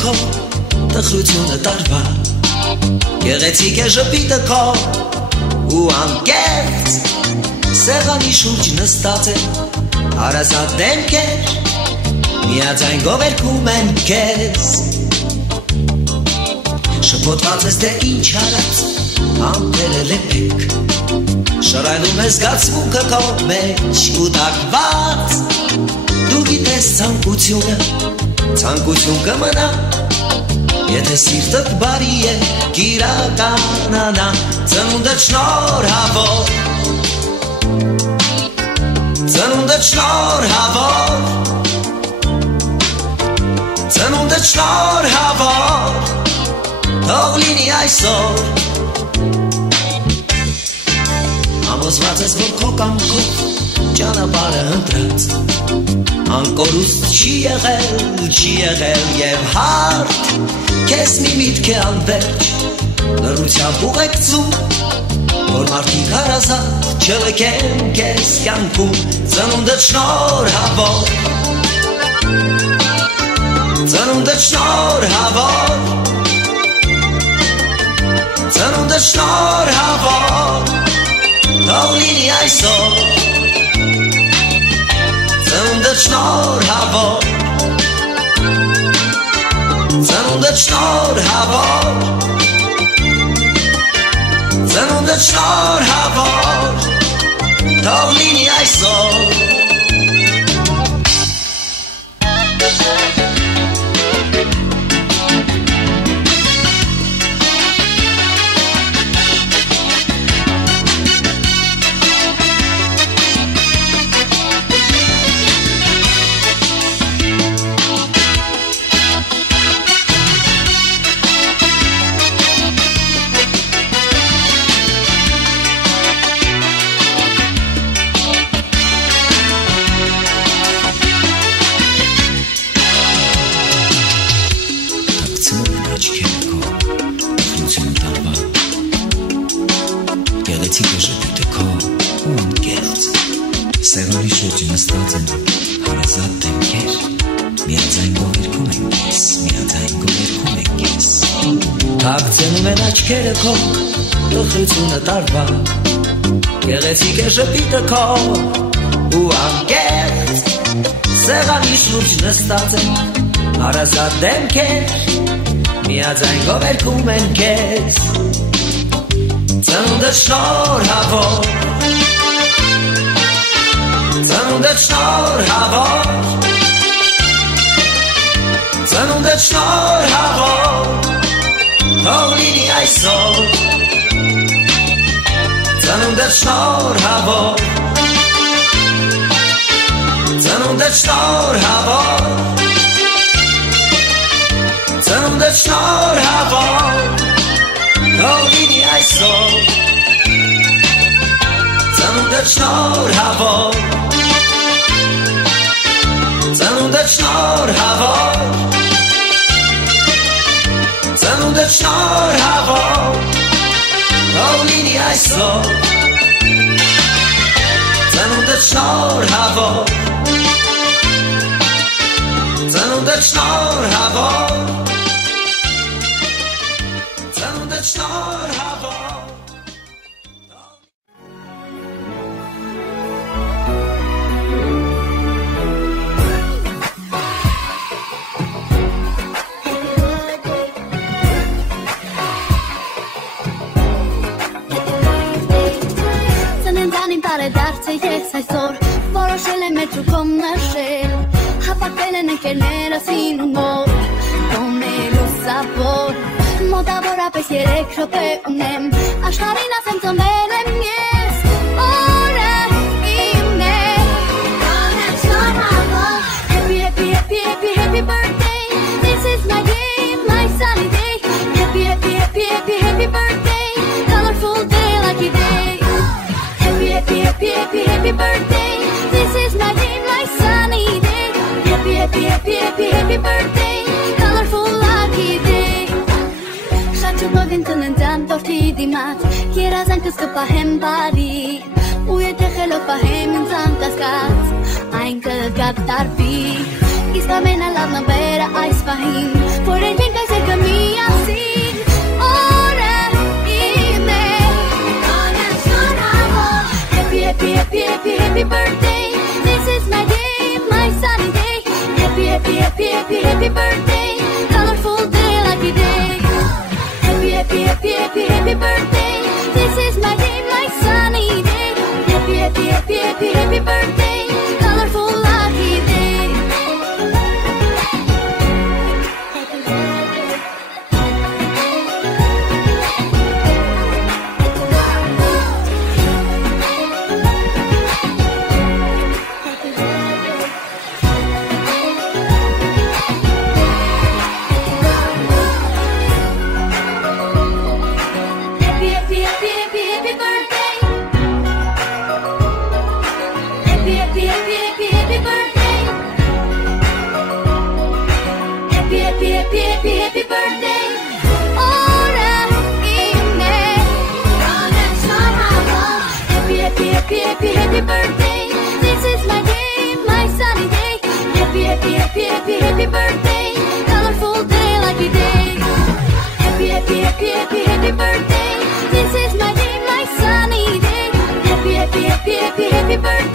քո տխրությունը տարվա Գեղեցիկ է ժպիտը քո ու անկեղծ Սեղանի շուրջ նստած են հարազատ դեմքեր Միաձայն գովերքում են քեզ Շփոթված ես թե ինչ արած Ամպերը լեպեք Շռայլում ես զգացմունքը քո մեջ ու տակված Դու գիտես ցանկություն կմնա Եթե սիրտդ բարի է կիրականանա Ծնունդդ շնորհավոր Ծնունդդ շնորհավոր Ծնունդդ շնորհավոր Թող լինի այսօր Ամոզված ես որ քո կամքով ճանապարհը ընտրած Անկորուստ չի եղել եւ հարթ Քեզ մի միտք է անվերջ լռությամբ ուղեկցում Որ մարդիկ հարազատ չլքեն քեզ կյանքում Ծնունդդ շնորհավոր Ծնունդդ շնորհավոր Ծնունդդ շնորհավոր Թող լինի այսօր Ծնունդդ շնորհավոր Ծնունդդ շնորհավոր Ծնունդդ շնորհավոր Թող լինի այսօր Սեղանի շուրջ նստած են հարազատ դեմքեր Միաձայն գովերքում են քեզ Թաքցնում են աչքերը քո տխրությունը տարվա Գեղեցիկ է ժպիտը քո ու անկեղծ Սեղանի շուրջ նստած են հարազատ դեմքեր Միաձայն գովերքում են քեզ Ծնունդդ շնորհավոր Ծնունդդ շնորհավոր Ծնունդդ շնորհավոր Թող լինի այսօր Ծնունդդ շնորհավոր Ծնունդդ շնորհավոր Ծնունդդ շնորհավոր Թող լինի այսօր Ծնունդդ շնորհավոր Ծնունդդ շնորհավոր Ծնունդդ շնորհավոր Թող լինի այսօր Ծնունդդ շնորհավոր Ծնունդդ շնորհավոր Ծնունդդ շնորհավոր Ես այսօր որոշել եմ մեծ ու կոմնաշել Հապակվել են ընկերներս ինումոր Կոմնելու սապոր Մոտավորապես 3 րոպե ունեմ Աշխարհին ասեմ ծնվել եմ ես Օրը իմն է Կանեմ շնորհավոր Happy, happy, happy, happy, happy birthday This is my day, my sunny day Happy, happy, happy, happy, happy birthday Colorful day, lucky day Happy, happy, happy, happy, happy birthday This is my day, my sunny day Happy, happy, happy, happy, happy birthday Colorful lucky day Շատ շուտով ընկնեմ տորթի դիմաց Երազանքս կպահեմ բարի Ու եթե խելոք պահեմ ինձ անկասկած Այն կգա կտարվի Իսկ ամենալավն բերը այս պահին Որ happy birthday. This is my day, my sunny day. Happy, happy, happy, happy, happy birthday. Colorful day, lucky day. Happy, happy, happy, happy, happy birthday. This is my day, my sunny day. Happy, happy, happy, happy, happy birthday. Colorful, lucky day. Happy birthday, this is my day, my sunny day. Happy, happy, happy, happy, happy birthday. Colorful day, lucky day. Happy, happy, happy, happy, happy birthday. This is my day, my sunny day. Happy, happy, happy, happy, happy birthday.